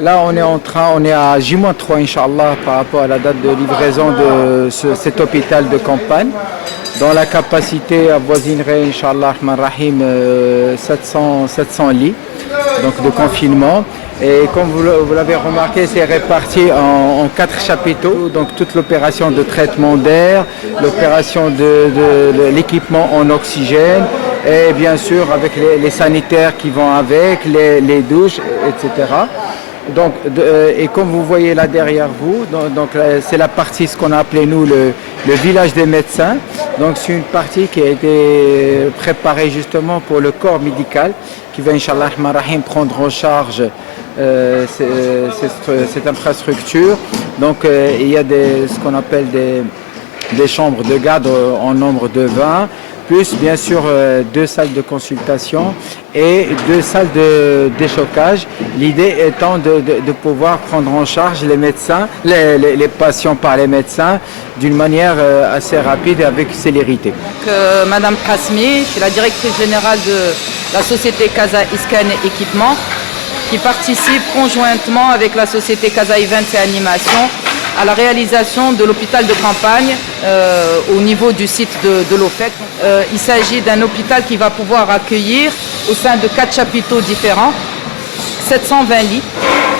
Là, on est à J-3, Inch'Allah, par rapport à la date de livraison de cet hôpital de campagne, dont la capacité avoisinerait, Inch'Allah, 700 lits donc de confinement. Et comme vous l'avez remarqué, c'est réparti en 4 chapiteaux. Donc toute l'opération de traitement d'air, l'opération de l'équipement en oxygène, et bien sûr avec les sanitaires qui vont avec, les douches, etc. Donc, et comme vous voyez là derrière vous, donc c'est la partie, ce qu'on a appelé nous le village des médecins. Donc c'est une partie qui a été préparée justement pour le corps médical qui va, Inch'Allah, prendre en charge cette infrastructure. Donc il y a ce qu'on appelle des chambres de garde en nombre de 20, plus bien sûr 2 salles de consultation et 2 salles de déchocage. L'idée étant de pouvoir prendre en charge les médecins, les patients par les médecins d'une manière assez rapide et avec célérité. Donc, Madame Kasmi, je suis la directrice générale de la société Casa Iscan Équipement, qui participe conjointement avec la société Casa Events et Animation à la réalisation de l'hôpital de campagne au niveau du site de l'OFEC. Il s'agit d'un hôpital qui va pouvoir accueillir au sein de 4 chapiteaux différents 720 lits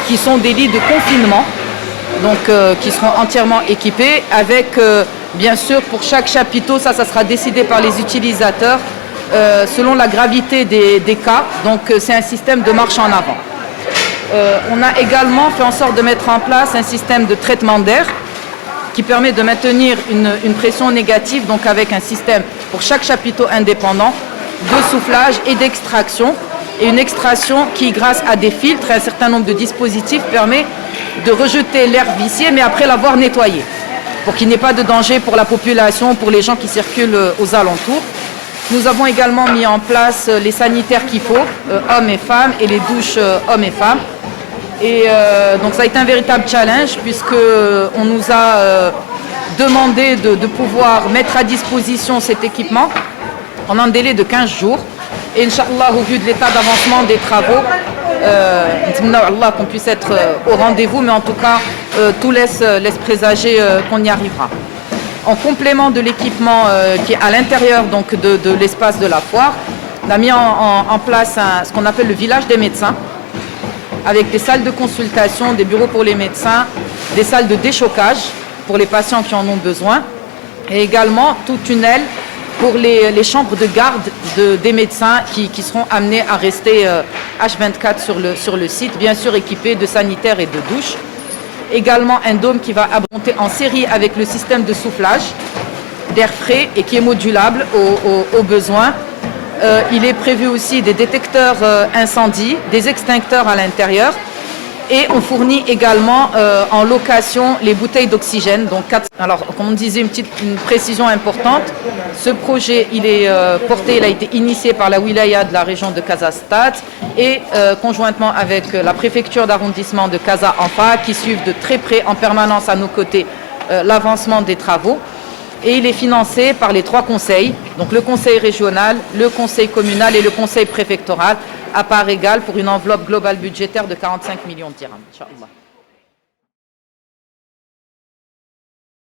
qui sont des lits de confinement, donc qui seront entièrement équipés avec bien sûr pour chaque chapiteau, ça sera décidé par les utilisateurs selon la gravité des cas, donc c'est un système de marche en avant. On a également fait en sorte de mettre en place un système de traitement d'air qui permet de maintenir une pression négative, donc avec un système pour chaque chapiteau indépendant de soufflage et d'extraction. Et une extraction qui, grâce à des filtres et un certain nombre de dispositifs, permet de rejeter l'air vicié, mais après l'avoir nettoyé, pour qu'il n'y ait pas de danger pour la population, pour les gens qui circulent aux alentours. Nous avons également mis en place les sanitaires qu'il faut, hommes et femmes, et les douches hommes et femmes. Et donc ça a été un véritable challenge puisqu'on nous a demandé de pouvoir mettre à disposition cet équipement en un délai de 15 jours. Et Inch'Allah, au vu de l'état d'avancement des travaux, Allah qu'on puisse être au rendez-vous, mais en tout cas, tout laisse présager qu'on y arrivera. En complément de l'équipement qui est à l'intérieur donc de l'espace de la foire, on a mis en place ce qu'on appelle le village des médecins, avec des salles de consultation, des bureaux pour les médecins, des salles de déchocage pour les patients qui en ont besoin, et également toute une aile pour les chambres de garde des médecins qui seront amenés à rester H24 sur le site, bien sûr équipés de sanitaires et de douches. Également un dôme qui va monter en série avec le système de soufflage d'air frais et qui est modulable aux besoins. Il est prévu aussi des détecteurs incendie, des extincteurs à l'intérieur, et on fournit également en location les bouteilles d'oxygène. Donc, alors, comme on disait, une précision importante, ce projet il a été initié par la wilaya de la région de Casa Stade et conjointement avec la préfecture d'arrondissement de Casa Anfa qui suivent de très près en permanence à nos côtés l'avancement des travaux. et il est financé par les 3 conseils, donc le conseil régional, le conseil communal et le conseil préfectoral, à part égale pour une enveloppe globale budgétaire de 45 millions de dirhams. Inch'Allah.